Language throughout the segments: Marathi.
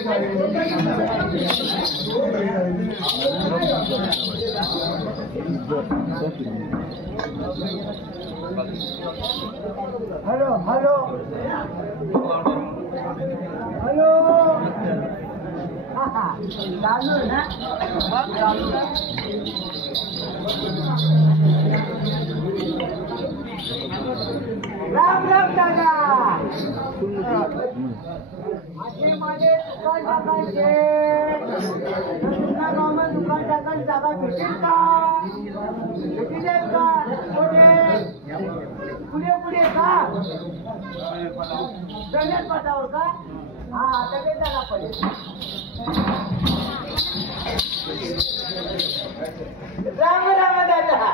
हॅलो हॅलो हॅलो चालू ना राम राम दादा माझे दुकान टाकायचे गावात दुकान टाकायची जागा भेटेल का भेटी जाईल का पुढे पुढे का गणेश पटावर का हा सगळे जागा पडेल राम राम दादा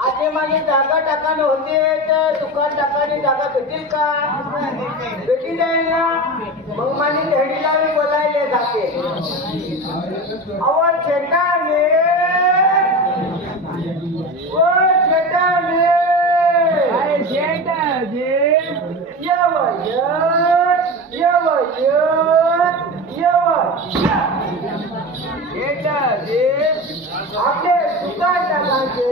आधी माझी जागा टाकायला होते तर दुकान टाकायची जागा भेटेल का भेटी जाईल ना मग माझी धडीला मी बोलायला जाते अवर शेटाने ओ शेटाने अरे शेटाने येव शेटाने आपले दुकान टाकायचे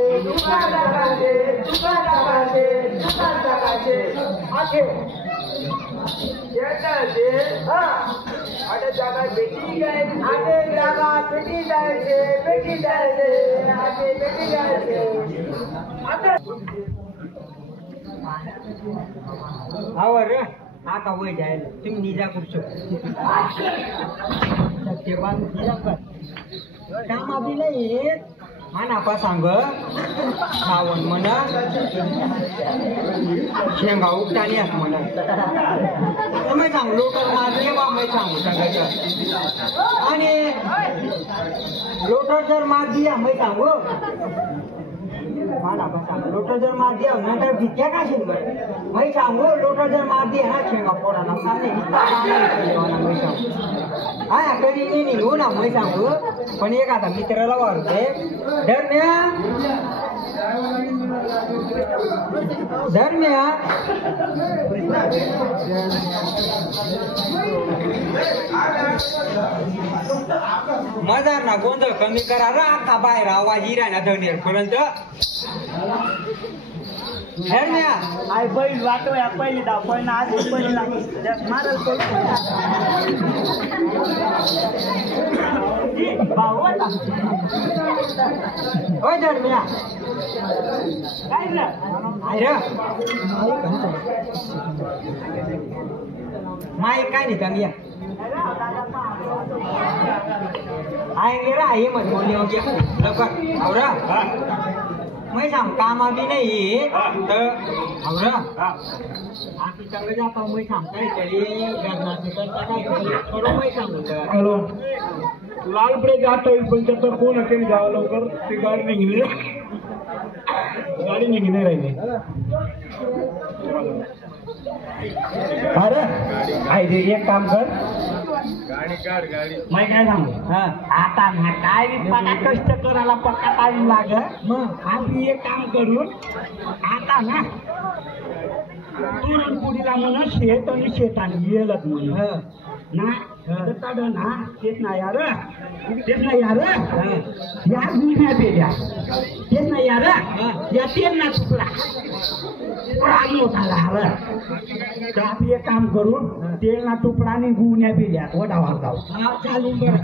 असे हा आता जागा भेटी जायचे आते जागा भेटी जायचे आते भेटी जायचे आवर आता वय जायला तुम्ही निजा करू शकतो कामा बी नाही नापा सांग श्रावण म्हणा शेंगा उपटाणी असं म्हणा तुम्ही सांग लोटर मारले बा मी सांगू सांगायचं आणि लोटर जर मार दिया मी सांगू नापा सांग लोटर जर मार दिया नंतर भीत्या का शेंग मी सांगू लोटर जर मार दिया ना शेंगा पोराना सामने मी सांगू हा कधी मी निघू ना मी सांगू पण एक आता मित्राला वाढते धर्म्या मजार ना गोंधळ कमी करा रा आता बाहेर आवाज इरा ना धनेर पर्यंत धर्म्या आय बैल वाटोय पहिली दाव पण आज पहिली लागली मारल ओय धर्म्या काय रे माय काय नाही कमी आएंगे रा ये मत बोलियो के लवकर औरा मैं सांग कामा भी नहीं तो औरा आखी संग जाता मैं सांग काय तरी गरनाचे करता काय थोडं मैं सांगू हॅलो लालपडे जातोय पण त्याचं कोण असेल जावं लवकर ती गाडी निघली नाही राहिली अरे आयदे एक काम कर गाडी मैं काय सांगू आता ना काय पक्का कष्ट करायला पक्का टाइम लाग मग आम्ही एक काम करून आता ना पुरणपुडीला म्हणा शेत आणि शेताने येलच म्हणून ना ना तेच ना यार या गुन्ह्या पेल्या तेच ना यार या तेल ना चुकला मोठा हवं तर आपण एक काम करून तेल ना तुकडा आणि गुन्ह्या पेल्या वडा वागाव चालून बरं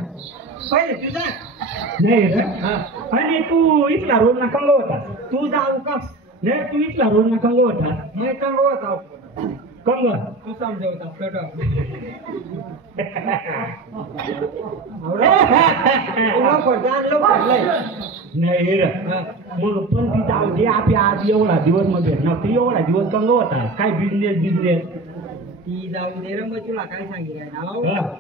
पहिले तुझा नाही रे आणि तू इथला रोज ना कंग होता तू जाऊ का नाही तू इथला रोज ना कंग होता नाही कंग होता कंग तू समजवता नाही रे मग पण ती जाऊ दे आपल्या आज एवढा दिवस मग भेटणार तू एवढा दिवस कंग होता काय बिझनेस ती जाऊ दे रे मग तुला काय सांगितलं ना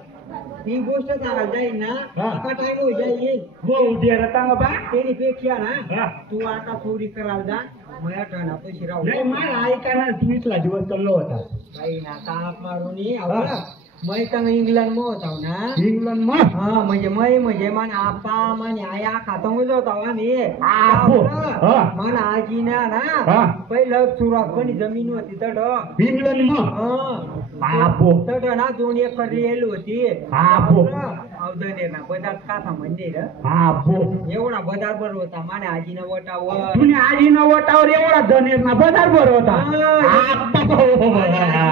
ती गोष्ट चालत जाईल ना आता टाइम हो जाईल हो उद्या रतांग बा तेरी पेक्षा ना तू आता चोरी करायला जा मला टाणा पैसे राहू नाही मला ऐका ना तू इथला दिवस कंग होता काही ना ताप मारून मै तंग इंग्लंड में होता ना इंग्लंड में हाँ म्हणजे मन आपा मन आया खातंग होता आम्ही मन आजी ना पहिलं सुरुवात पण जमीन होती तड इंग्लंड में तड ना 2 एकर रेल होती अवधने बजार काथा मंदिर एवढा बजार बर होता माने आजीनं वटावर तुझ्या आजीनं वटावर एवढा धनेर ना बजार बर होता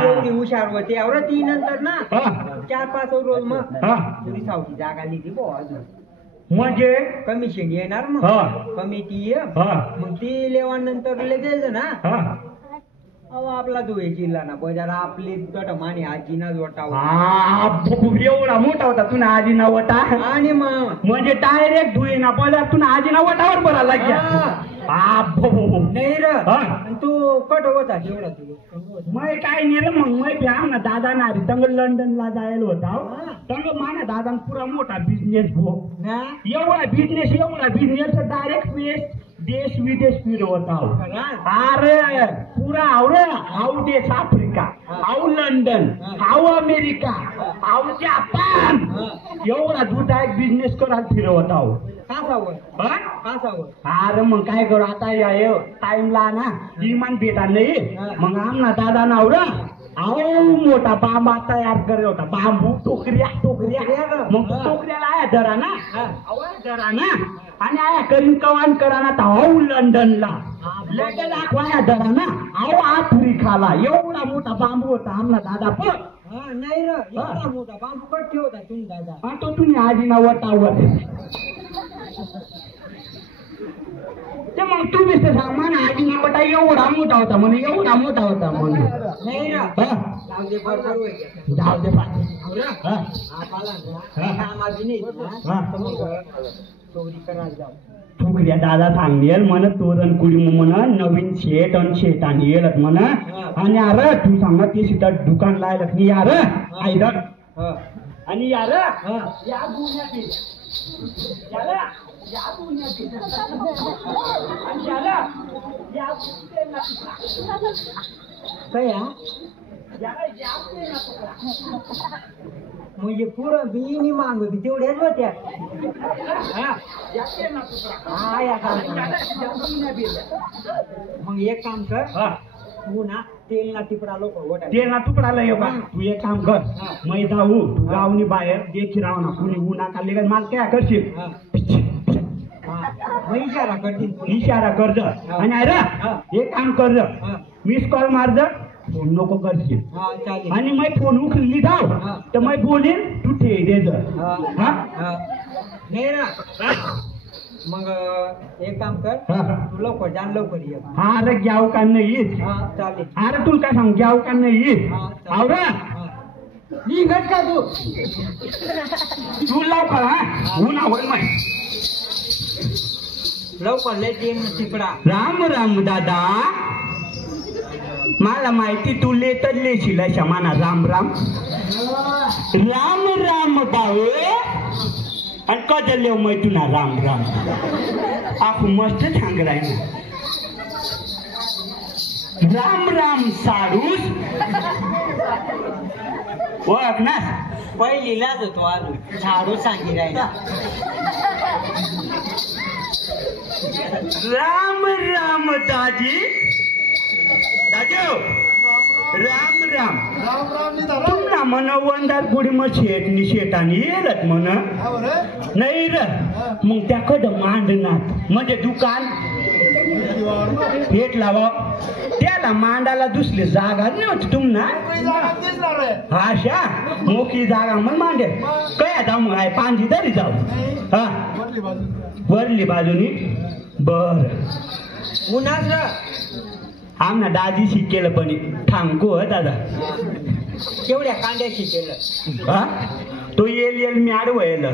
एवढी हुशार होती एवढं ती नंतर ना 4-5 रोज मग तुरी सावची जागा लिहिली बो अजून म्हणजे कमिशन येणार मग कमिटी मग ती लेवानंतर लगेच ना आपला धुळे जिल्हा ना बजार आपली माने आजीना वटावर एवढा मोठा होता तुला आजीना वटा आणि मग म्हणजे डायरेक्ट धुळे ना बजार तुला आजीना वटावर बरा लागला नाही र तू कट होता एवढा तू मैं काय नाही रे मग मैं भ्या ना दादा ना तंग लंडनला जायला होता तंग माना दादा पुरा मोठा बिझनेस भो एवढा बिझनेस डायरेक्ट देश विदेश फिरवता अरे पुरा आउ देश आफ्रिका आउ लंडन आउ अमेरिका आउ जापान एवढा दुटा एक बिझनेस करायला फिरवता अरे मग काय करू आता या टाइमला ना इमान भेटा नाही मग आमना दादा ना मोठा बांबा तयार करे होता बांबू टोकऱ्या मग टोकऱ्याला आया जरा ना आणि आया करीन कवान करा ना तर लंडनला दाखवाया जरा ना आफ्रिकाला एवढा मोठा बांबू होता आमना दादा पण नाही रे एवढा मोठा बांबू कट ठेवता तुम्ही दादा तो तुम्ही आजीना वटावर ते मग तुम्ही सांग म्हणा आजीना वटा एवढा मोठा होता म्हणे नाही जाऊ दे ठोकऱ्या दादा सांगेल म्हण तोरण कुडी म्हण नवीन शेट आणि शेट आणि येलत म्हण आणि यार तू सांग ते सीता दुकान लायला की यार आईला आणि यार या गुन्ह्यातील म्हणजे पुरं बिनी मागू तेवढ्याच होत्या मग एक काम कर तू ना तेल ना तुकडा तू एक काम कर मै जाऊ तू गावनी बाहेर देखी राव ना कुणी उन्हा खाल्ली का मला काय करशील इशारा कर आणि एक काम कर मिस कॉल मार फोन नको करशील आणि मैं फोन उखली जाऊ तर मैं बोलेन तू ठे दे मग एक काम कर तू लवकर जाण लवकर ये अरे घ्याव का नाही चालेल अरे तुला काय सांग घ्याव का नाही आवरा निघत का तू लवकर उन्हावर मै लवकर लय तिकडा राम राम दादा मला माहिती तू लेतच लेशील शमाना राम राम राम राम भाऊ आणि कधी लेव मै तुला राम राम आप मस्त सांग राही राम राम सारूस ओळख ना पहिलीलाच होतो आज झाडू सांगी राहिला राम राम दाजी राम राम तुमना मन वंदार गुडी मग शेटनी शेटानी येलत म्हण नाही र मग त्याकडं मांडणार म्हणजे दुकान भेट लाव त्याला मांडाला दुसरी जागा नव्हती तुमना अशा मोठी जागा मग मांडेल काय जाऊ मग पांजी तरी जाऊ हा वरली बाजूनी बर उन्हाच आमना दादी शिकेलं पण थांबको दादा केवढ्या कांद्याशी केलं हा तो येल मॅड व्हायला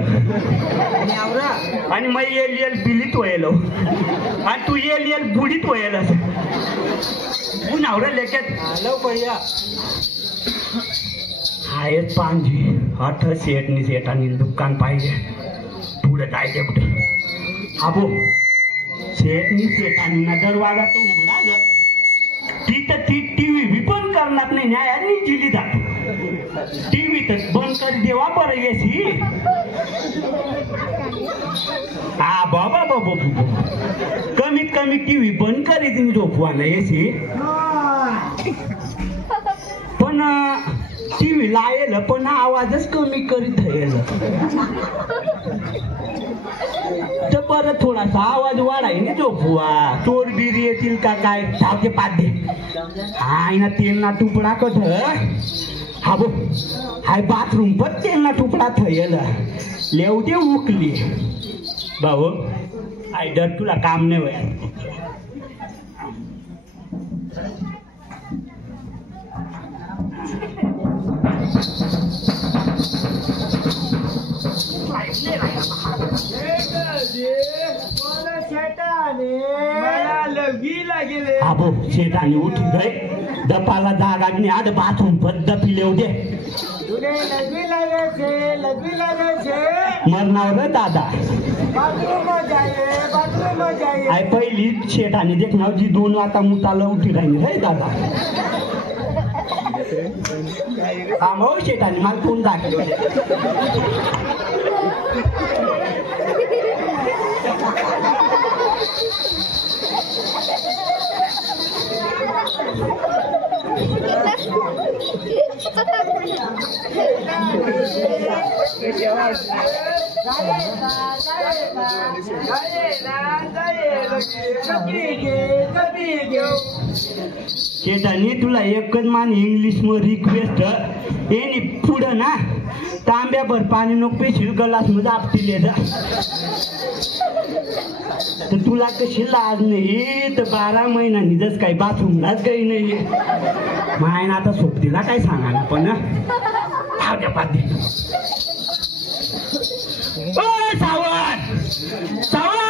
आणि मग येल बिलीत व्हायलो आणि तू येल बुडीत व्हायला पुन्हा लेक्यात लवकर या आहेत पांजी हठ सेटनी सेटानी दुकान पाहिजे पुढे जायचे कुठे आबो सेटनी सेटानी ना दरवाजा तो उघडा तिथं ती टीव्ही बी पण करणार नाही न्यायाने दिली जातो टीव्ही तर बंद कर देवा बरं एसी हा बाबा बाबा कमीत कमी टीव्ही बंद करी तुम्ही झोपवाना एसी पण टीव्ही लायल पण आवाजच कमी करीत येईल तर परत थोडासा आवाज वाढायने झोपवा चोर बिर येतील का काय जावते पादे हाय ना तेल ना तुपडा कठ हा बो हाय बाथरूम पण तेल ना तुपडा थयेल लेव दे उकली भाऊ आय डर तुला काम नाही वया आबो शेतानी उठी गए दपाला जागा ने आड बाथरूम पर दपी लेव दे मरनावर रे दादा आय पहिली शेतानी देखनाव जी दोन आता मुताला उठी राहिली रे दादा काम हो शेतानी मला फोन दाखवले शेतानी तुला एकच मान इंग्लिश मध्ये रिक्वेस्ट येणी पुढं ना तांब्याभर पाणी नको पेशील गलास मध्ये आपटीले जा तर तुला कशी लाज नाही तर 12 महिन्यांनी जस काही बाथरूमलाच काही नाही मायना आता सोबतीला काय सांगायला पण आवड्या पाठी सावण सावण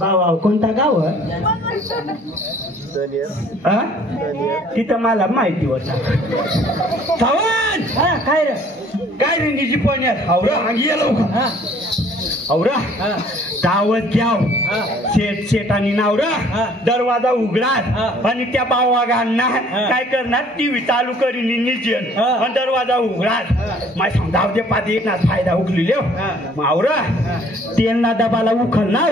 भाऊ कोणता गाव तिथं मला माहिती होता सावण काय रे निजी पण आवरा गेलो औरा दावत घ्याव शेतानी नावरा दरवाजा उघडात आणि त्या बावागांना काय करणार टीव्ही चालू करीन निजेल आणि दरवाजा उघडात माय सांग दे पाठी एक ना फायदा उखली मावरा तेलना डबाला उखल नाव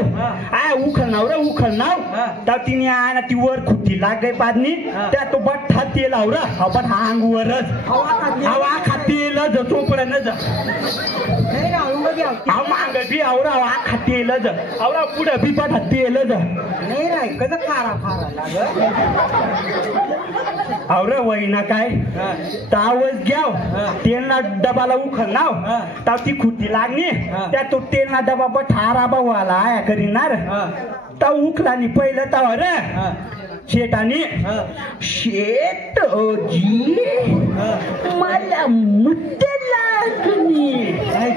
आय उखल नाव रे उखल नाव तर तिने आय ना ती वर खुटी लाग गई पादनी त्या तो बठ्ठा तेल आवरा आपण अंगवरच हवा खातेल चोपड्यानं जा मांग बी आवरा खातेल आवरा पुढे बी पण तेल नाही राय कसं खारा खारा लाग आवरा वहिना काय तावच घ्याव तेलना डबाला उखल नाव ताव ती खुटी लागली त्या तो तेलना डबा पण ठारा बावाला आया करीनार ताव उखलानी पहिलं ताव रे शेतानी शेट जी मला मुद्दे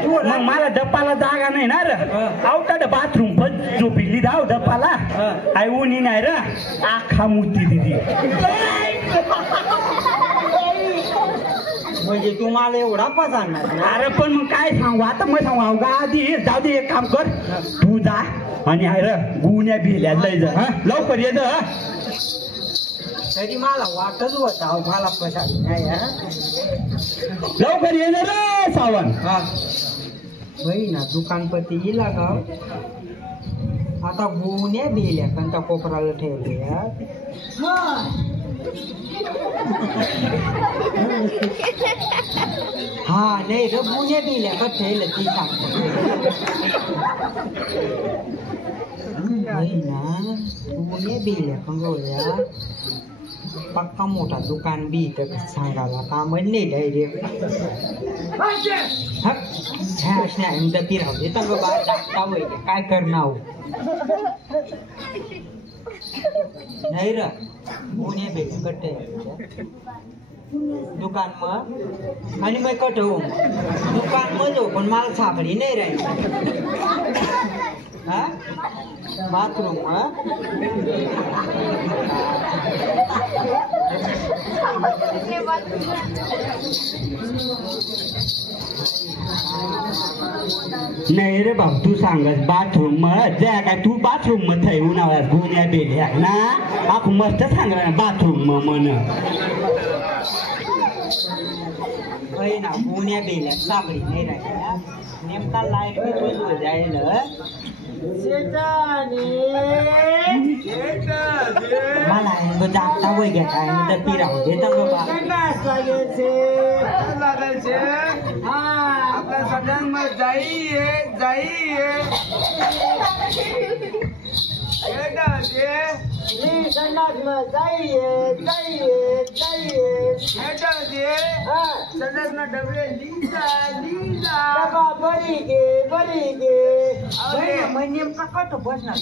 मग मला डप्पाला जागा नाही ना रे आवता बाथरूम पण झोपिली धाव डप्पाला आय उनी नाही रे आखा मूर्ती दिदी म्हणजे तुम्हाला एवढा पसंत नाही अरे पण मग काय सांगू आता मग सांगू गा आधी जाऊ दे एक काम कर तू जा आणि अरे गुन्ह्या भिल्या लय जा लवकर ये तरी मला वाटत होता मला पसंत नाही लवकर ये ना रे सावण ना दुकानपती येईल गाव आता गुन्ह्या भिल्या कंचा कोपराला ठेवले हा नाही रे गुन्ह्या भिल्या का ठेवलं ती सांगतो ना गुन्ह्या भिल्या कंगोळ्या पक्का मोठा दुकान बी इथं सांगायला काम नाही डायरेक्ट फिरावले तर टाकता वैद्य काय करणार नाही र गुन्हे भेट कट्टे दुकान मग आणि मग कट हो दुकान मग जाऊ पण मला सापडी नाही राहील हा बाथरूम नाही रे भाऊ तू सांगस बाथरूम मग जा काय तू बाथरूम मध्ये आहे उन्हाळ्यात गुन्ह्या बेल्या ना आपण मस्त सांगणार बाथरूम म्हण ना गुन्ह्या बेल्या सापडी नाही राहिल्या नेमका लाईट जाईल मला जागता वय घ्या काय तर ती राहू दे तर आपल्या सगळ्यांमध्ये जाईये डबे नेमका कट बसणार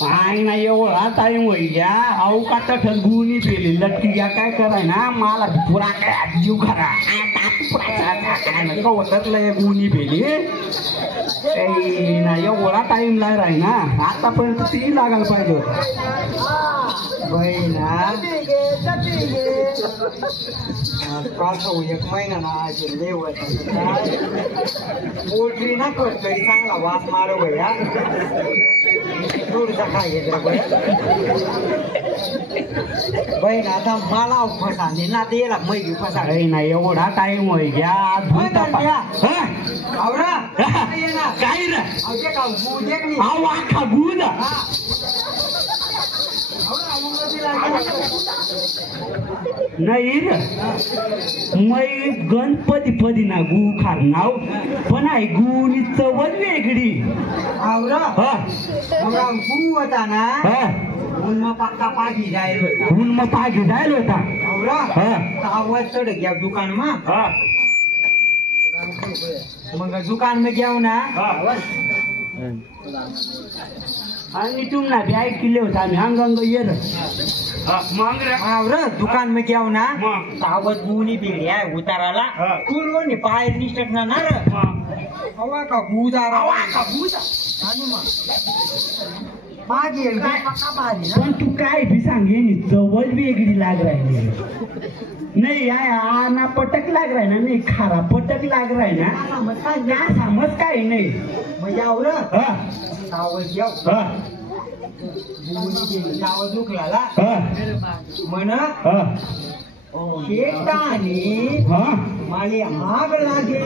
काय नाही एवढा टाइम होई घ्या अहो का तठच गुणी पेली लटकी घ्या काय कराय ना मला पुरा काय जीव खरा कवतलं गुणी पेली ना एवढा टाइम लाग राही ना आतापर्यंत ती लागायला पाहिजे एक महिना ना पोटली ना कट तरी चांगला वास मारो भैया थोडसा खाय बहीण आता मला फसाने ना त्याला मैगी फसा ना एवढा टाइम होई घ्या आवरा काय रे का आखा गुण नाही रे मै गणपती पदी ना गु खार नाव पण आहे गुनी चवच वेगळी आवरा गु होता ना उन्मा पक्का पागी जाईल उन्मा पागी जाईल होता आवरा आवाज चढ गया दुकान में मग दुकान में गया ना आणि तुमना बी ऐकले होता आम्ही अंग ये र दुकान में गया ना सावत गुनी बेड़ी आहे उताराला तुलो नि पाय निष्ठक ना र हवा का गुजा आणि मग मागे पण तू काय भी सांगे नी चवल वेगळी लाग राहिली नाही आना पटक लाग राही ना नाही खारा पटक लाग राही ना समज काय नाही मग याव र सावत याव सावत दुखला म्हण शेतानी माली आग लागे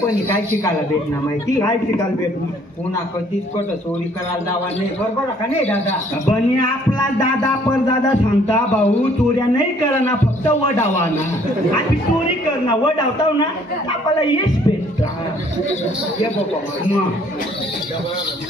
पण काय शिकायला भेटणार माहिती काय शिकायला भेटणार पुन्हा कधीच कट चोरी करायला दावा नाही बरोबर का नाही दादा बनी आपला दादा परदादा सांगता भाऊ चोऱ्या नाही करना फक्त वडावा ना आम्ही चोरी करणार वडावताव ना आपल्याला यश भेटत ये बाबा मग